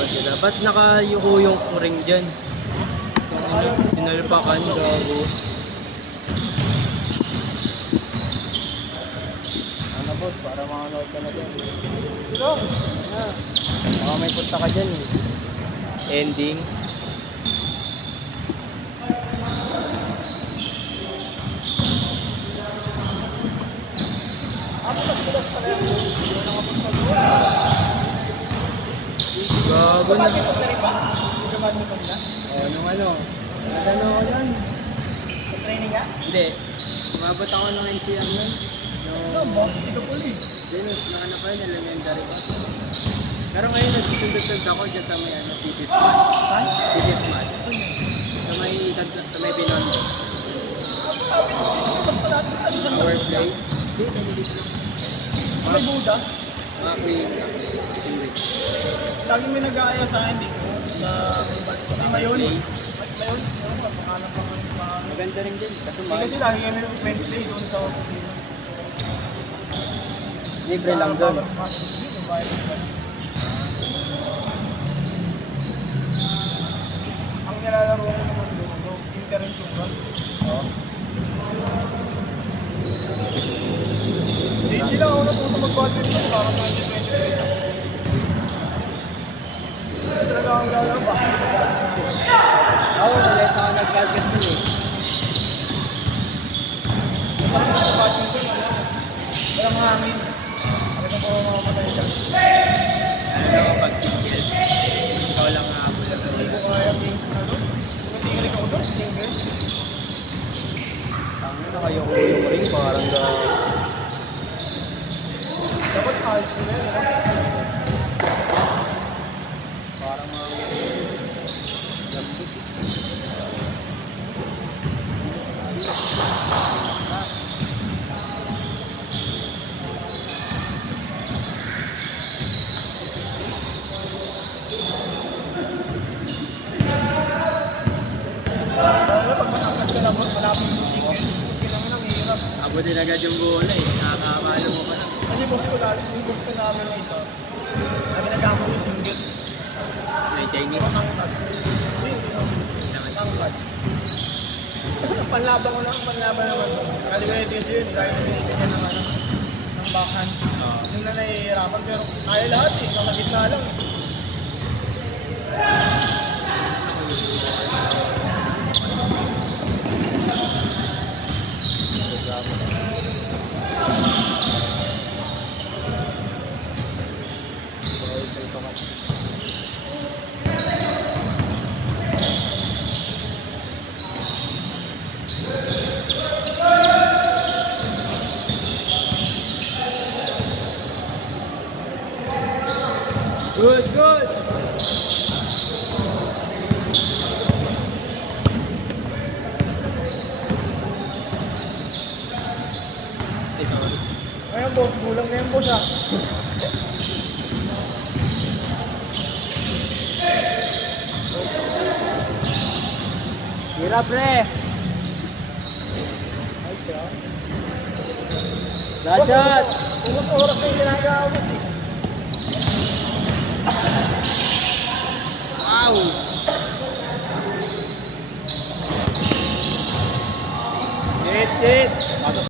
Naglaban sila. Ba't nakayuko yung ring dyan? Sinalpakan, gago. Ano bot, para makanood ka na dyan. Baka may punta ka dyan eh. Ending. Gago na. Nung ano? Ano ako yan? Training ka? Hindi. Umabot ako ng NCR nun. No, boss, hindi ka puli. Hindi, nakanap ko yun, elementary pa. Pero ngayon nagsusundot ako dyan sa may ano, City Smart. Saan? City Smart. Sa may Binondo. Hours late. Hindi, nagigit lang. May Buddha. Mga queen. Lagi may nag-aaya sa akin dito. Sa Mayon. Mayon? Yung pangalan pa nga. Maganda rin din. Kaso Hindi mahal. kasi lagi kami Wednesday doon sa opisina. Libre lang doon. Hindi, may bayad ka. Ang nilalaro ko naman doon, intervention. Oo. Hindi sila ako na punta mag-budget doon, parang 2023. Talaga ang lalaro ba? Oo, ulit ako nag-gadget dun eh. Parang sa budget doon, walang hangin. Talaga po makamatay siya. Ano ako pag single. Ikaw lang nga ako. Hindi ko kaya ano? Kung tingin ako doon, single. Tangin na kayo ko yung ring. Parang Dapat kahit sila yun, ano? parang lambot. Lalo pag matangkat ka na, malapit yung single. Hindi naman ang hirap. Abutin agad yung bola eh. Nakakabalo mo pa lang. Kasi boss ko lalo, yung boss ko namin ng isa, lagi nag-ako yung single. May Chinese. Matangkat. Hindi naman. Matangkat. Panlaban ko lang, panlaban naman. Nakalimutin kasi yun, dahil nabibigyan ng ano, ng backhand. Oo. Yung na nahihirapan, pero kaya lahat eh, nasa gitna lang. Good, good! Eh, sorry. Ngayon boss, kulang na yan boss ah. Hirap pre! Lashat! Kung oras na yung ginagawa boss eh. Wow! Sit, sit!